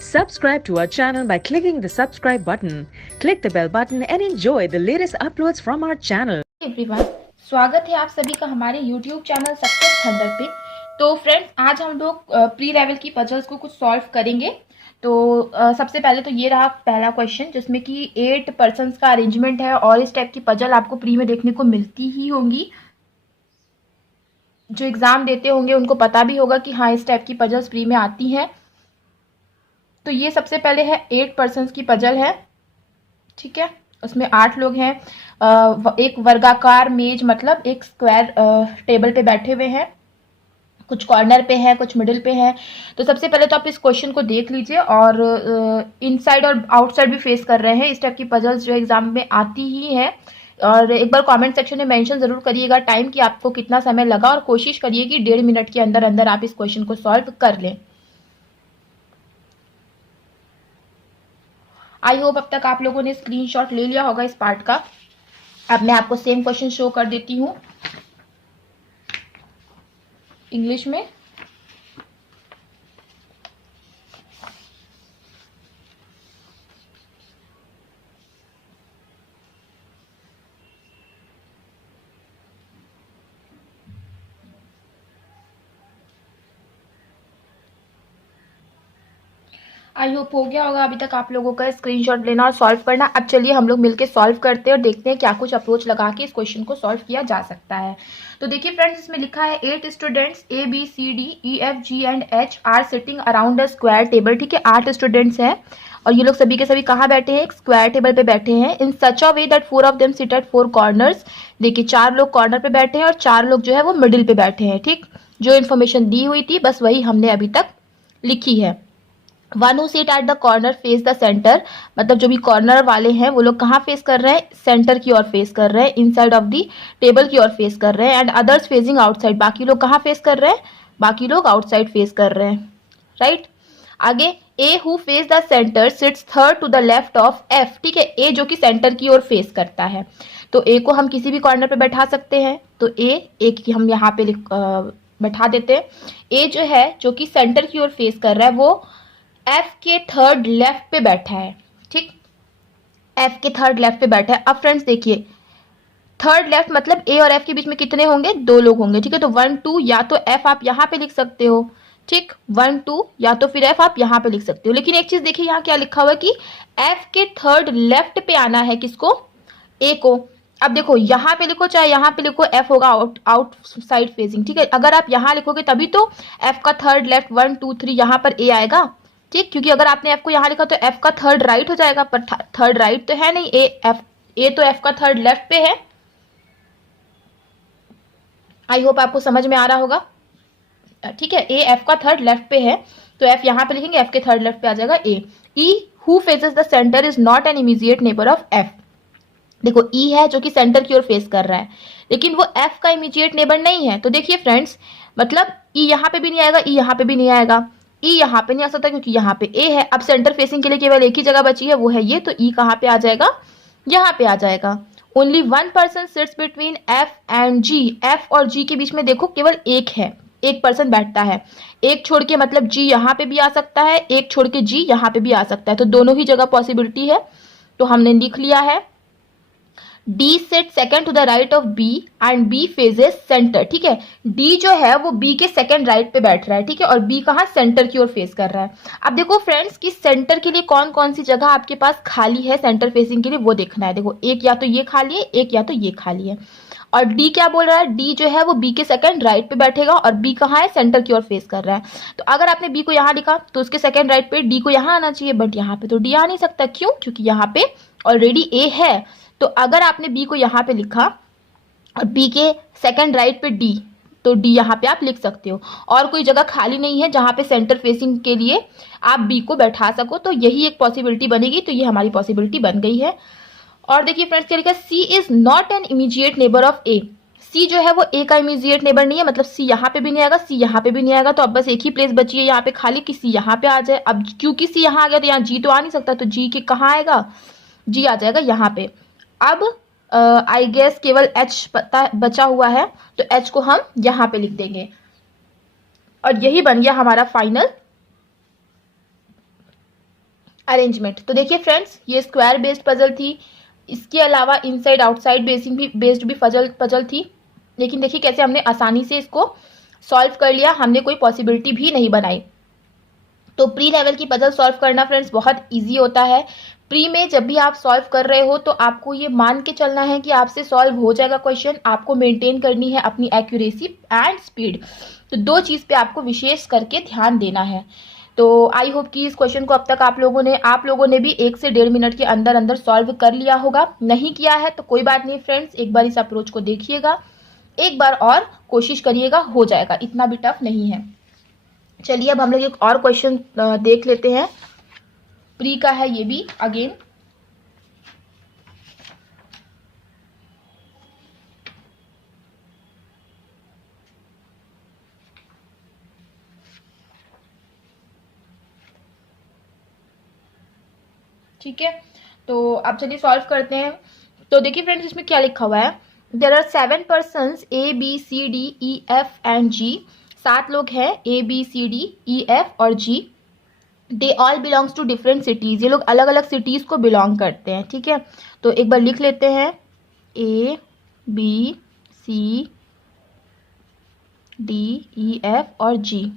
Subscribe to our channel by clicking the subscribe button. Click the bell button and enjoy the latest uploads from our channel. Everyone, स्वागत है आप सभी का हमारे YouTube channel success thunder पे। तो friends, आज हम लोग प्री लेवल की पजल्स को कुछ सॉल्व करेंगे। तो सबसे पहले तो ये रहा पहला क्वेश्चन, जिसमें कि 8 पर्सन्स का अरेंजमेंट है और इस टाइप की पजल आपको प्री में देखने को मिलती ही होंगी। जो एग्जाम देते होंगे उनको पता भी होगा कि हाँ, इस टाइप की पजल्स प्री में आती हैं। तो ये सबसे पहले है 8 पर्सन्स की पजल है, ठीक है। उसमें 8 लोग हैं। एक वर्गाकार मेज, मतलब एक स्क्वायर टेबल पे बैठे हुए हैं। कुछ कॉर्नर पे है, कुछ मिडिल पे है। तो सबसे पहले तो आप इस क्वेश्चन को देख लीजिए, और इनसाइड और आउटसाइड भी फेस कर रहे हैं। इस टाइप की पजल्स जो एग्जाम में आती ही है। और एक बार कमेंट सेक्शन में मेंशन जरूर करिएगा टाइम कि आपको कितना समय लगा, और कोशिश करिए कि 1.5 मिनट के अंदर अंदर आप इस क्वेश्चन को सॉल्व कर लें। आई होप अब तक आप लोगों ने स्क्रीनशॉट ले लिया होगा इस पार्ट का। अब मैं आपको सेम क्वेश्चन शो कर देती हूँ इंग्लिश में। आई होप हो गया होगा अभी तक आप लोगों का स्क्रीनशॉट लेना और सॉल्व करना। अब चलिए हम लोग मिलकर सॉल्व करते हैं और देखते हैं क्या कुछ अप्रोच लगा के इस क्वेश्चन को सॉल्व किया जा सकता है। तो देखिए फ्रेंड्स, इसमें लिखा है 8 students ABCDEFGH are sitting around a square table. ठीक है, 8 स्टूडेंट्स हैं और ये लोग सभी के सभी कहाँ बैठे हैं? एक स्क्वायर टेबल पे बैठे हैं। In such a way that 4 of them sit at 4 corners. देखिए 4 लोग कॉर्नर पे बैठे हैं और 4 लोग जो है वो मिडिल पे बैठे हैं। ठीक, जो इन्फॉर्मेशन दी हुई थी बस वही हमने अभी तक लिखी है। One who seat at the corner face the centre, मतलब जो भी कॉर्नर वाले हैं वो लोग कहाँ फेस कर रहे हैं? सेंटर की ओर फेस कर रहे हैं, इनसाइड ऑफ द टेबल की ओर फेस कर रहे हैं। एंड अदर्स फेसिंग आउटसाइड, बाकी लोग कहाँ फेस कर रहे हैं? बाकी लोग आउटसाइड फेस कर रहे हैं, राइट। आगे A who face the centre sits third to the left of F. ठीक है, ए जो कि सेंटर की ओर फेस करता है, तो ए को हम किसी भी कॉर्नर पे बैठा सकते हैं। तो ए की हम यहाँ पे बैठा देते हैं। ए जो है, जो कि सेंटर की ओर फेस कर रहा है, वो एफ के थर्ड लेफ्ट पे बैठा है। ठीक, एफ के थर्ड लेफ्ट पे बैठा है। अब फ्रेंड्स देखिए, थर्ड लेफ्ट मतलब ए और एफ के बीच में कितने होंगे? 2 लोग होंगे। ठीक है, तो 1 2 या तो एफ आप यहाँ पे लिख सकते हो। ठीक, 1 2 या तो फिर एफ आप यहाँ पे लिख सकते हो। लेकिन एक चीज देखिए, यहाँ क्या लिखा हुआ है कि एफ के थर्ड लेफ्ट पे आना है किसको? ए को। अब देखो यहाँ पे लिखो चाहे यहाँ पे लिखो, एफ होगा आउट साइड फेसिंग। ठीक है, अगर आप यहाँ लिखोगे तभी तो एफ का थर्ड लेफ्ट 1 2 3 यहाँ पर ए आएगा। ठीक, क्योंकि अगर आपने एफ को यहाँ लिखा तो एफ का थर्ड राइट हो जाएगा, पर थर्ड राइट तो है नहीं। ए तो एफ का थर्ड लेफ्ट पे है। आई होप आपको समझ में आ रहा होगा। ठीक है, ए एफ का थर्ड लेफ्ट पे है, तो एफ यहाँ पे लिखेंगे, एफ के थर्ड लेफ्ट पे आ जाएगा A. E who faces the centre is not an immediate neighbour of F. देखो ई है जो कि सेंटर की ओर फेस कर रहा है, लेकिन वो एफ का इमीडिएट नेबर नहीं है। तो देखिए फ्रेंड्स, मतलब ई यहाँ पे भी नहीं आएगा, ई यहाँ पे भी नहीं आएगा, ई यहाँ पे नहीं आ सकता क्योंकि यहाँ पे ए है। अब सेंटर फेसिंग के लिए केवल एक ही जगह बची है, वो है ये। तो ई कहाँ पे आ जाएगा? यहाँ पे आ जाएगा। Only 1 person sits between F and G. F और जी के बीच में देखो केवल एक है, एक पर्सन बैठता है। एक छोड़ के मतलब जी यहाँ पे भी आ सकता है, एक छोड़ के जी यहाँ पे भी आ सकता है। तो दोनों ही जगह पॉसिबिलिटी है, तो हमने लिख लिया है। D sat second to the right of B and B faces centre. ठीक है, D जो है वो B के सेकंड राइट पे बैठ रहा है। ठीक है, और B कहाँ? सेंटर की ओर फेस कर रहा है। अब देखो फ्रेंड्स कि सेंटर के लिए कौन कौन सी जगह आपके पास खाली है सेंटर फेसिंग के लिए, वो देखना है। देखो एक या तो ये खाली है, एक या तो ये खाली है। और D क्या बोल रहा है? D जो है वो B के सेकंड राइट पे बैठेगा और B कहाँ है? सेंटर की ओर फेस कर रहा है। तो अगर आपने B को यहाँ लिखा तो उसके सेकंड राइट पे D को यहाँ आना चाहिए, बट यहाँ पे तो D आ नहीं सकता। क्यों? क्योंकि यहाँ पे ऑलरेडी A है। तो अगर आपने B को यहाँ पे लिखा और B के सेकंड राइट पे D, तो D यहाँ पे आप लिख सकते हो। और कोई जगह खाली नहीं है जहाँ पे सेंटर फेसिंग के लिए आप B को बैठा सको, तो यही एक पॉसिबिलिटी बनेगी। तो ये हमारी पॉसिबिलिटी बन गई है। और देखिए फ्रेंड्स क्या लिखा है? C is not an immediate neighbour of A। C जो है वो A का इमीडिएट नेबर नहीं है, मतलब C यहाँ पे भी नहीं आएगा, C यहाँ पे भी नहीं आएगा। तो अब बस एक ही प्लेस बची है यहाँ पे खाली कि C यहाँ पे आ जाए। अब क्योंकि C यहाँ आ गया तो यहाँ G तो आ नहीं सकता, तो G के कहाँ आएगा? G आ जाएगा यहाँ पे। अब आई गेस केवल एच बचा हुआ है, तो एच को हम यहाँ पे लिख देंगे और यही बन गया हमारा फाइनल अरेंजमेंट। तो देखिए फ्रेंड्स, ये स्क्वायर बेस्ड पजल थी, इसके अलावा इनसाइड आउटसाइड बेस्ड भी पजल थी, लेकिन देखिए कैसे हमने आसानी से इसको सॉल्व कर लिया, हमने कोई पॉसिबिलिटी भी नहीं बनाई। तो प्री लेवल की पजल सॉल्व करना फ्रेंड्स बहुत इजी होता है। प्री में जब भी आप सॉल्व कर रहे हो तो आपको ये मान के चलना है कि आपसे सॉल्व हो जाएगा क्वेश्चन, आपको मेंटेन करनी है अपनी एक्यूरेसी एंड स्पीड। तो दो चीज़ पे आपको विशेष करके ध्यान देना है। तो आई होप कि इस क्वेश्चन को अब तक आप लोगों ने भी 1 से 1.5 मिनट के अंदर अंदर सॉल्व कर लिया होगा। नहीं किया है तो कोई बात नहीं फ्रेंड्स, एक बार इस अप्रोच को देखिएगा, एक बार और कोशिश करिएगा, हो जाएगा, इतना भी टफ नहीं है। चलिए अब हम लोग एक और क्वेश्चन देख लेते हैं, प्री का है ये भी अगेन। ठीक है, तो अब चलिए सॉल्व करते हैं। तो देखिए फ्रेंड्स, इसमें क्या लिखा हुआ है, there are 7 persons A B C D E F and G. 7 लोग हैं, A B C D E F और G. They all belongs to different cities, ये लोग अलग अलग सिटीज को बिलोंग करते हैं। ठीक है, तो एक बार लिख लेते हैं, A B C D E F और जी।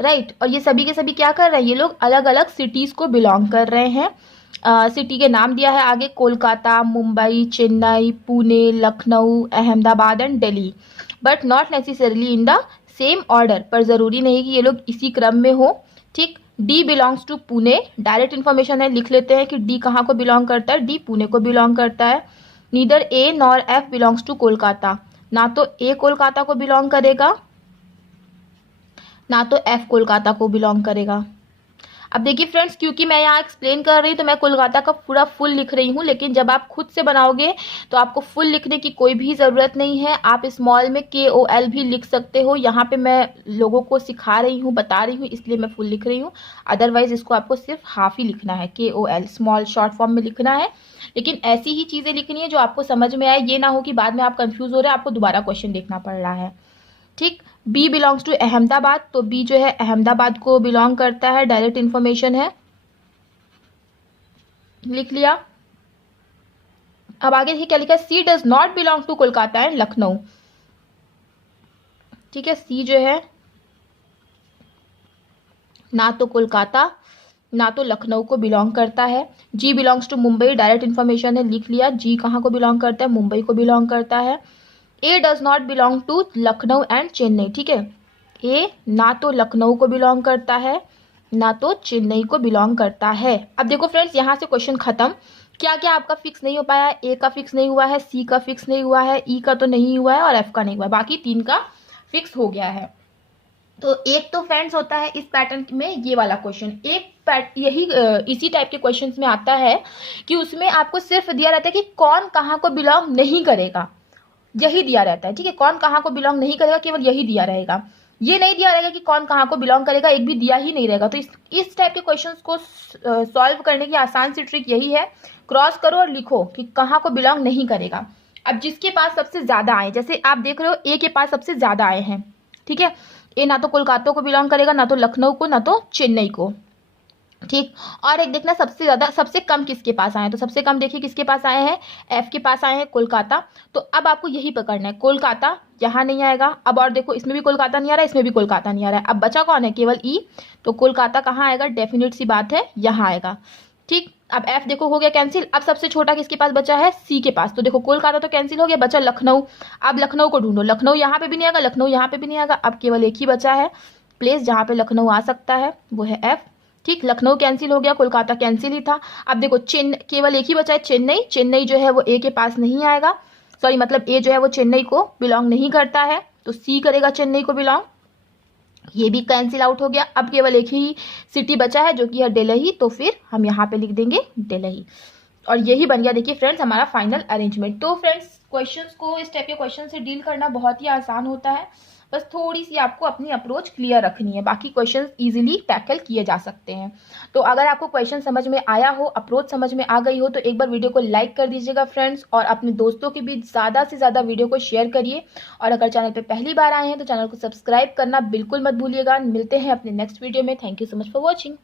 राइट, और ये सभी के सभी क्या कर रहे हैं, ये लोग अलग अलग सिटीज को बिलोंग कर रहे हैं। सिटी के नाम दिया है आगे, Kolkata, Mumbai, Chennai, Pune, Lucknow, Ahmedabad and Delhi, but not necessarily in the same order, पर ज़रूरी नहीं कि ये लोग इसी क्रम में हो। ठीक, D belongs to Pune, direct information है, लिख लेते हैं कि डी कहाँ को बिलोंग करता है, डी पुणे को बिलोंग करता है। Neither A nor F belongs to Kolkata, ना तो ए कोलकाता को बिलोंग करेगा ना तो एफ कोलकाता को बिलोंग करेगा। अब देखिए फ्रेंड्स, क्योंकि मैं यहाँ एक्सप्लेन कर रही हूँ तो मैं कोलकाता का पूरा फुल लिख रही हूँ, लेकिन जब आप खुद से बनाओगे तो आपको फुल लिखने की कोई भी ज़रूरत नहीं है। आप स्मॉल में KOL भी लिख सकते हो, यहाँ पे मैं लोगों को सिखा रही हूँ, बता रही हूँ, इसलिए मैं फुल लिख रही हूँ। अदरवाइज इसको आपको सिर्फ हाफ ही लिखना है, KOL स्मॉल शॉर्ट फॉर्म में लिखना है। लेकिन ऐसी ही चीज़ें लिखनी है जो आपको समझ में आए, ये ना हो कि बाद में आप कन्फ्यूज़ हो रहे हैं, आपको दोबारा क्वेश्चन देखना पड़ रहा है। ठीक, बी बिलोंग्स टू अहमदाबाद, तो बी जो है अहमदाबाद को बिलोंग करता है, डायरेक्ट इन्फॉर्मेशन है, लिख लिया। अब आगे देखिए क्या लिखा है, C does not belong to Kolkata and Lucknow. ठीक है, सी जो है ना तो कोलकाता ना तो लखनऊ को बिलोंग करता है। G belongs to Mumbai, direct information है, लिख लिया, जी कहाँ को बिलोंग करता है, मुंबई को बिलोंग करता है। A does not belong to Lucknow and Chennai, ठीक है, ए ना तो लखनऊ को बिलोंग करता है ना तो चेन्नई को बिलोंग करता है। अब देखो फ्रेंड्स, यहाँ से क्वेश्चन खत्म। क्या क्या आपका फिक्स नहीं हो पाया, ए का फिक्स नहीं हुआ है, सी का फिक्स नहीं हुआ है, ई का तो नहीं हुआ है और एफ का नहीं हुआ है, बाकी 3 का फिक्स हो गया है। तो एक तो फ्रेंड्स होता है इस पैटर्न में ये वाला क्वेश्चन, यही इसी टाइप के क्वेश्चंस में आता है कि उसमें आपको सिर्फ दिया रहता है कि कौन कहाँ को बिलोंग नहीं करेगा, यही दिया रहता है। ठीक है, कौन कहाँ को बिलोंग नहीं करेगा, केवल यही दिया रहेगा, ये नहीं दिया रहेगा कि कौन कहाँ को बिलोंग करेगा, एक भी दिया ही नहीं रहेगा। तो इस टाइप के क्वेश्चंस को सॉल्व करने की आसान सी ट्रिक यही है, क्रॉस करो और लिखो कि कहाँ को बिलोंग नहीं करेगा। अब जिसके पास सबसे ज्यादा आए, जैसे आप देख रहे हो ए के पास सबसे ज्यादा आए हैं, ठीक है, ए ना तो कोलकाता को बिलोंग करेगा, ना तो लखनऊ को, ना तो चेन्नई को। ठीक, और एक देखना सबसे ज्यादा सबसे कम किसके पास आए हैं, तो सबसे कम देखिए किसके पास आए हैं, एफ के पास आए हैं, कोलकाता। तो अब आपको यही पकड़ना है, कोलकाता यहाँ नहीं आएगा। अब और देखो, इसमें भी कोलकाता नहीं आ रहा है, इसमें भी कोलकाता नहीं आ रहा है, अब बचा कौन है, केवल ई। तो कोलकाता कहाँ आएगा, डेफिनेट सी बात है यहाँ आएगा। ठीक, अब एफ देखो हो गया कैंसिल। अब सबसे छोटा किसके पास बचा है, सी के पास। तो देखो कोलकाता तो कैंसिल हो गया, बचा लखनऊ। अब लखनऊ को ढूंढो, लखनऊ यहाँ पे भी नहीं आएगा, लखनऊ यहाँ पे भी नहीं आएगा, अब केवल एक ही बचा है प्लेस जहाँ पे लखनऊ आ सकता है, वो है एफ। ठीक, लखनऊ कैंसिल हो गया, कोलकाता कैंसिल ही था। अब देखो केवल एक ही बचा है, चेन्नई। चेन्नई जो है वो ए के पास नहीं आएगा, सॉरी मतलब ए जो है वो चेन्नई को बिलोंग नहीं करता है, तो सी करेगा चेन्नई को बिलोंग, ये भी कैंसिल आउट हो गया। अब केवल एक ही सिटी बचा है जो कि है दिल्ली, तो फिर हम यहाँ पे लिख देंगे दिल्ली, और यही बन गया देखिए फ्रेंड्स हमारा फाइनल अरेंजमेंट। तो फ्रेंड्स, क्वेश्चंस को इस टाइप के क्वेश्चन से डील करना बहुत ही आसान होता है, बस थोड़ी सी आपको अपनी अप्रोच क्लियर रखनी है, बाकी क्वेश्चन इजीली टैकल किए जा सकते हैं। तो अगर आपको क्वेश्चन समझ में आया हो, अप्रोच समझ में आ गई हो, तो एक बार वीडियो को लाइक कर दीजिएगा फ्रेंड्स, और अपने दोस्तों के बीच ज़्यादा से ज़्यादा वीडियो को शेयर करिए। और अगर चैनल पर पहली बार आए हैं तो चैनल को सब्सक्राइब करना बिल्कुल मत भूलिएगा। मिलते हैं अपने नेक्स्ट वीडियो में। Thank you so much for watching.